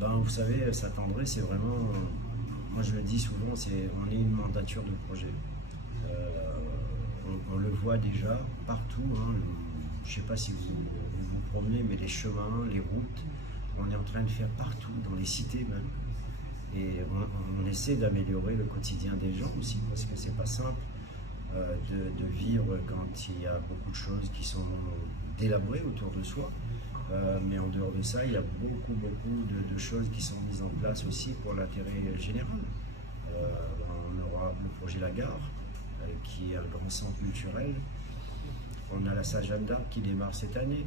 Ben, vous savez, Saint-André, c'est vraiment, moi je le dis souvent, on est une mandature de projet. On le voit déjà partout, hein, je ne sais pas si vous promenez, mais les chemins, les routes, on est en train de faire partout, dans les cités même. Et on essaie d'améliorer le quotidien des gens aussi, parce que c'est pas simple de vivre quand il y a beaucoup de choses qui sont délabrées autour de soi. Mais en dehors de ça, il y a beaucoup de choses qui sont mises en place aussi pour l'intérêt général. On aura le projet La Gare, qui est un grand centre culturel. On a la Saint-Jeanne d'Arc qui démarre cette année.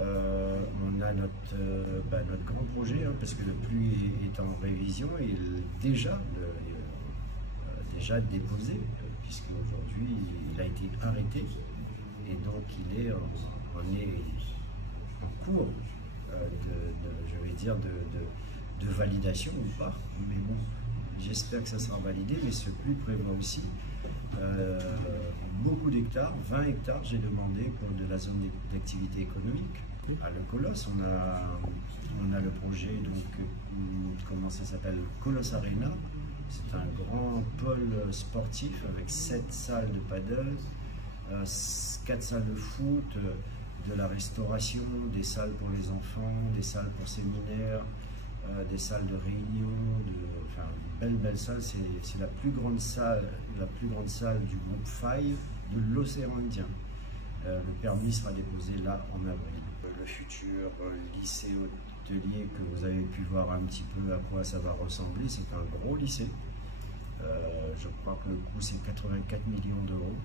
On a notre grand projet, hein, parce que le pluie est en révision et déjà déposé, puisque aujourd'hui il a été arrêté et donc on est en cours je vais dire de validation ou pas, mais bon, j'espère que ça sera validé. Mais ce pluie prévoit aussi beaucoup d'hectares, 20 hectares j'ai demandé pour de la zone d'activité économique. À Le Colosse, on a le projet, donc, comment ça s'appelle, Colosse Arena. C'est un grand pôle sportif avec 7 salles de paddle, 4 salles de foot, de la restauration, des salles pour les enfants, des salles pour séminaires, des salles de réunion, enfin belle salle. C'est la plus grande salle du groupe Faille de l'océan Indien. Le permis sera déposé là en avril. Le futur lycée hôtelier que vous avez pu voir un petit peu à quoi ça va ressembler, c'est un gros lycée. Je crois que le coût c'est 84 millions d'euros.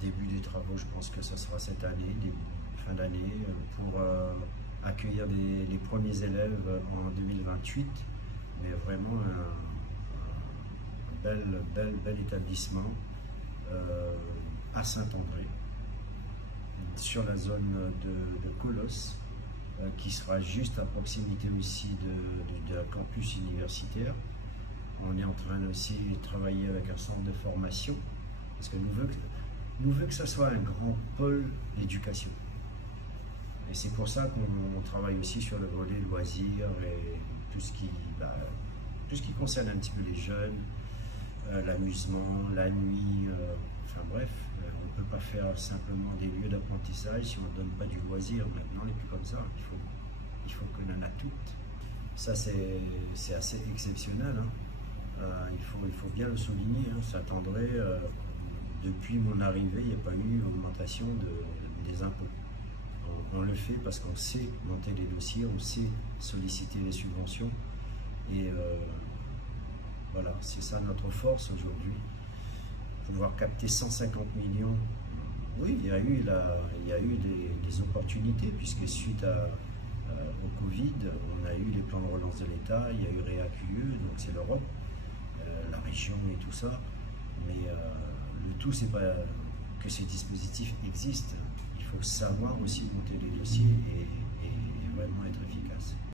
Début des travaux, je pense que ce sera cette année, fin d'année, pour accueillir les premiers élèves en 2028. Mais vraiment un bel établissement à Saint-André, sur la zone de Colosse, qui sera juste à proximité aussi de campus universitaire. On est en train aussi de travailler avec un centre de formation, parce que nous voulons que ça soit un grand pôle d'éducation. Et c'est pour ça qu'on travaille aussi sur le volet loisirs et tout ce qui concerne un petit peu les jeunes, l'amusement, la nuit, enfin bref, on ne peut pas faire simplement des lieux d'apprentissage si on ne donne pas du loisir. Maintenant, les plus comme ça, il faut qu'on en a toutes. Ça, c'est assez exceptionnel, hein. Il faut bien le souligner, hein. Saint-André, depuis mon arrivée, il n'y a pas eu augmentation des impôts. On le fait parce qu'on sait monter les dossiers, on sait solliciter les subventions. Et voilà, c'est ça notre force aujourd'hui. Pouvoir capter 150 millions. Oui, il y a eu des opportunités, puisque suite au Covid, on a eu les plans de relance de l'État, il y a eu REACUE, donc c'est l'Europe, la région et tout ça. Mais le tout, c'est pas que ces dispositifs existent. Il faut savoir aussi monter les dossiers et vraiment être efficace.